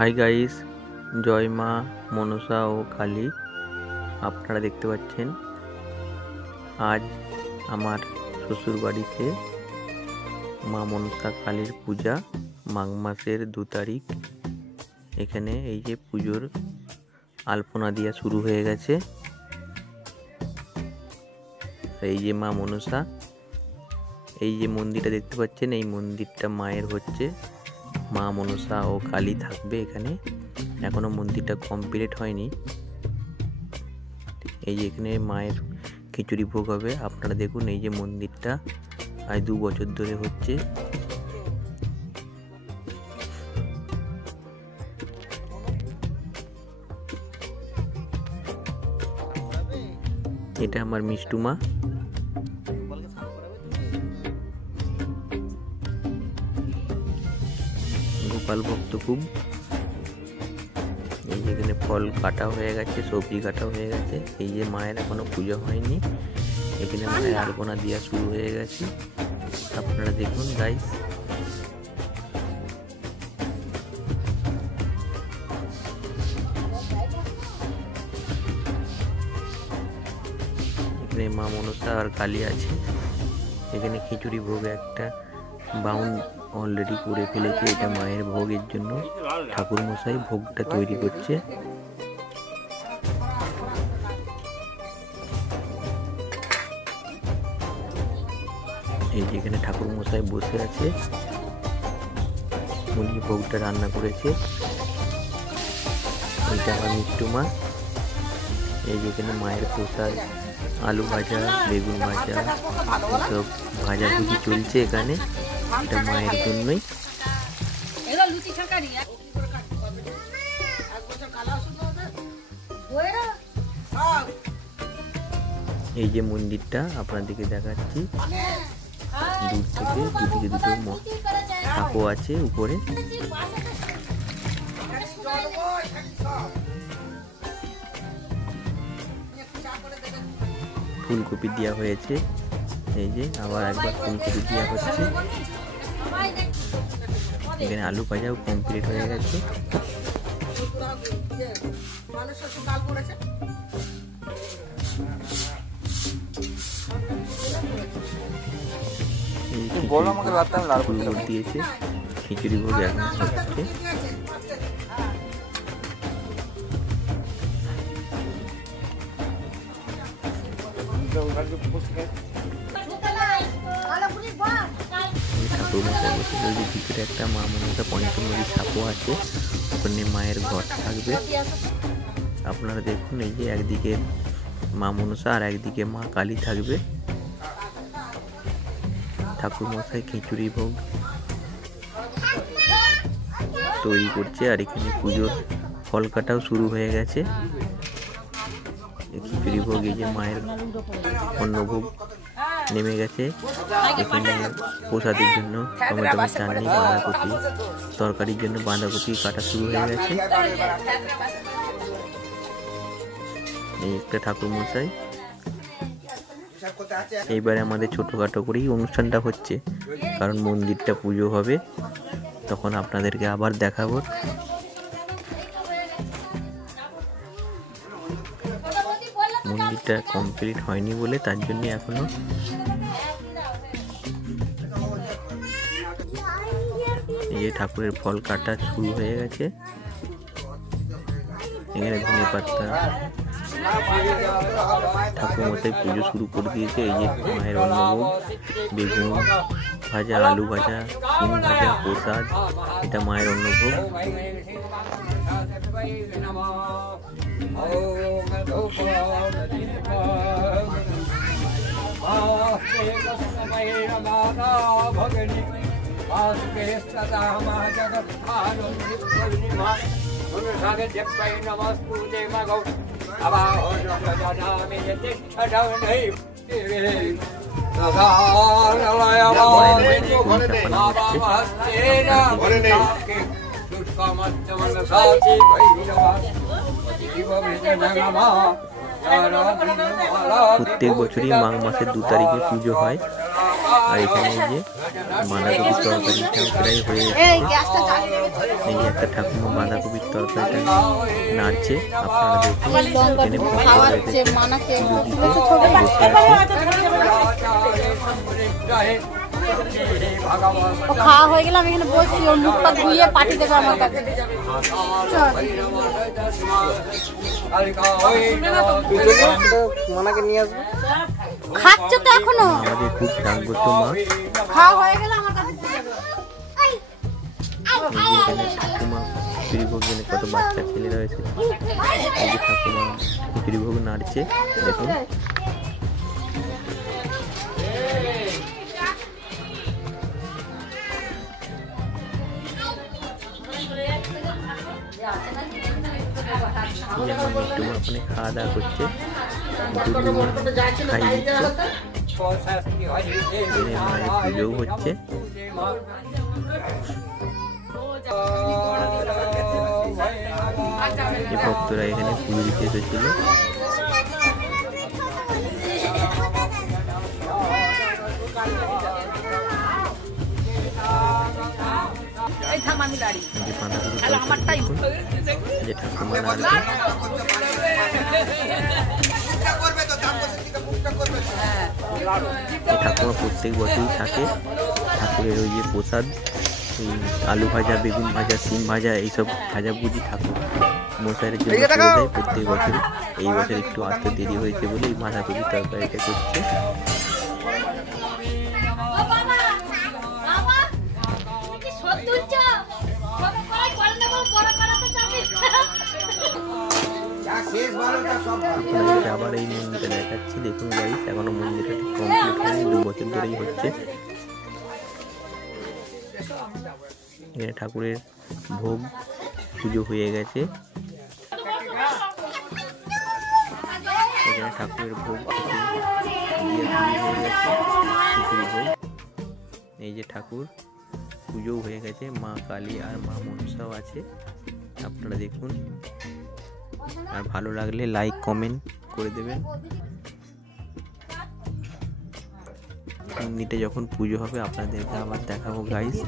Hi guys, জয় মা মনসা ও কালী। আপনারা দেখতে পাচ্ছেন আজ আমার শ্বশুর বাড়িতে মা মনসা কালীর পূজা, মাঘ মাসের 2 তারিখ। এখানে এই যে পুজোর আলপনা দিয়া শুরু হয়ে গেছে। এই যে মা মনসা, এই যে মন্দিরটা দেখতে পাচ্ছেন, এই মন্দিরটা মায়ের হচ্ছে। মা মনসা ও কালী থাকবে এখানে। এখনো মন্দিরটা কমপ্লিট হয়নি। এই যে এখানে মায়ের খিচুড়ি ভোগ হবে। আপনারা দেখুন, এই যে মন্দিরটা আজ 2 বছর ধরে হচ্ছে। এটা আমার মিষ্টু মা। গোপাল ভক্ত খুব। এই যে এখানে ফল কাটা হয়ে গেছে, সবজি কাটা হয়ে গেছে। এই যে মায়ের এখনো পুজো হয়নি। এখানে মায়ের আলপনা দেওয়া শুরু হয়ে গেছে। আপনারা দেখুন গাইস। এখানে মা মনসা আর কালী আছে। এখানে খিচুড়ি ভোগ একটা বাউন অলরেডি করে ফেলেছে। এটা মায়ের ভোগের জন্য ঠাকুর মশাই ভোগটা তৈরি করছে। এই যে এখানে ঠাকুর মশাই বসে আছে, উনি ভোগটা রান্না করেছে। এইটা আমার মিষ্টু মা। এই যে এখানে মায়ের প্রসাদ, আলু ভাজা, বেগুন ভাজা, সব ভাজাভুজি চলছে এখানে। এটা মায়ের জন্যই। এই যে মন্দিরটা আপনাদেরকে দেখাচ্ছি দূর থেকে। দুদিকে দুটো ঠাকুর আছে উপরে। ফুলকপি দেওয়া হয়েছে। এই যে আবার একবার ফুলকপি দেওয়া হচ্ছে। এখানে আলু ভাজাও কমপ্লিট হয়ে গেছে। দিয়েছে খিচুড়ি ভোগ এখন হচ্ছে। ঠাকুর মশাই বসে রয়েছে। ভিতরে একটা মা মনসা পঞ্চমুখী সাপও আছে। ওখানে মায়ের ঘর থাকবে। আপনারা দেখুন, এই যে একদিকে মা মনসা আর একদিকে মা কালী থাকবে। ঠাকুর মশাই খিচুড়ি ভোগ তৈরি করছে। আর এখানে পুজোর ফল কাটাও শুরু হয়ে গেছে। খিচুড়ি ভোগ, এই যে মায়ের অন্নভোগ নেমে গেছে। এখানে প্রসাদের জন্য টমেটো চাটনি, বাঁধাকপি, তরকারির জন্য বাঁধাকপি কাটা শুরু হয়ে গেছে। এই একটা ঠাকুর মশাই। এইবারে আমাদের ছোটখাটো করেই অনুষ্ঠানটা হচ্ছে, কারণ মন্দিরটা পুজো হবে, তখন আপনাদেরকে আবার দেখাবো। মন্দিরটা কমপ্লিট হয়নি বলে তার জন্য এখনো। এই যে ঠাকুরের ফল কাটা শুরু হয়ে গেছে। এখানে ধনে পাতা, ঠাকুর মশাই পুজো শুরু করে দিয়েছে। এই যে মায়ের অন্নভোগ, বেগুন ভাজা, আলু ভাজা, শিম ভাজা, প্রসাদ। এটা মায়ের অন্নভোগ। প্রত্যেক বছরই মাঘ মাসের 2 তারিখে পুজো হয়। আর এখানে যে বাঁধাকপির তরকারিটাও প্রায় হয়ে গেছে। এই একটা ঠাকুমা বাঁধাকপির তরকারিটা নাড়ছে, আপনারা দেখুন। এখানে খাওয়াচ্ছে মানাকে খাওয়া হয়ে গেলে আমি এখানে বসছি, ওর মুখটা ধুইয়ে পাঠিয়ে দেবে আমার কাছে। খাচ্ছে তো এখনো, আমাদের খুব জাগ্রত মা। খাওয়া হয়ে গেলে আমার কাছে এখানে ঠাকুমা খিচুড়ি ভোগ জেনে কত বাচ্চা ছেলেরা রয়েছে। এই যে ঠাকুমা খিচুড়ি ভোগ নাড়ছে, দেখুন। একটু ওখানে খাওয়া দাওয়া করছে, খাই দিচ্ছে। মায়ের পুজোও হচ্ছে। ভক্তরা এখানে পুজো দিতে এসেছিল। ঠাকুমা প্রত্যেক বছরই থাকে। ঠাকুরের ওই যে প্রসাদ, ওই আলু ভাজা, বেগুন ভাজা, সিম ভাজা, এইসব ভাজাভুজি ঠাকুর মশাইয়ের জন্য করে দেয় প্রত্যেক বছরই। এই বছর একটু আসতে দেরি হয়েছে বলে এই বাঁধাকপির তরকারিটা করছে। আপনাদেরকে আবার এই মন্দিরটা দেখাচ্ছি, দেখুন গাইস। এখনো মন্দিরটা ঠিক কমপ্লিট হয়নি, 2 বছর ধরেই হচ্ছে। এখানে ঠাকুরের ভোগ পুজো হয়ে গেছে। এখানে ঠাকুরের ভোগ হয়ে গেছে, খিচুড়ি ভোগ। এই যে ঠাকুর পুজো হয়ে গেছে, মা কালী আর মা মনসাও আছে, আপনারা দেখুন। আর ভালো লাগলে লাইক কমেন্ট করে দেবেন। মন্দিরটা যখন পুজো হবে আপনাদেরকে আবার দেখাবো গাইস।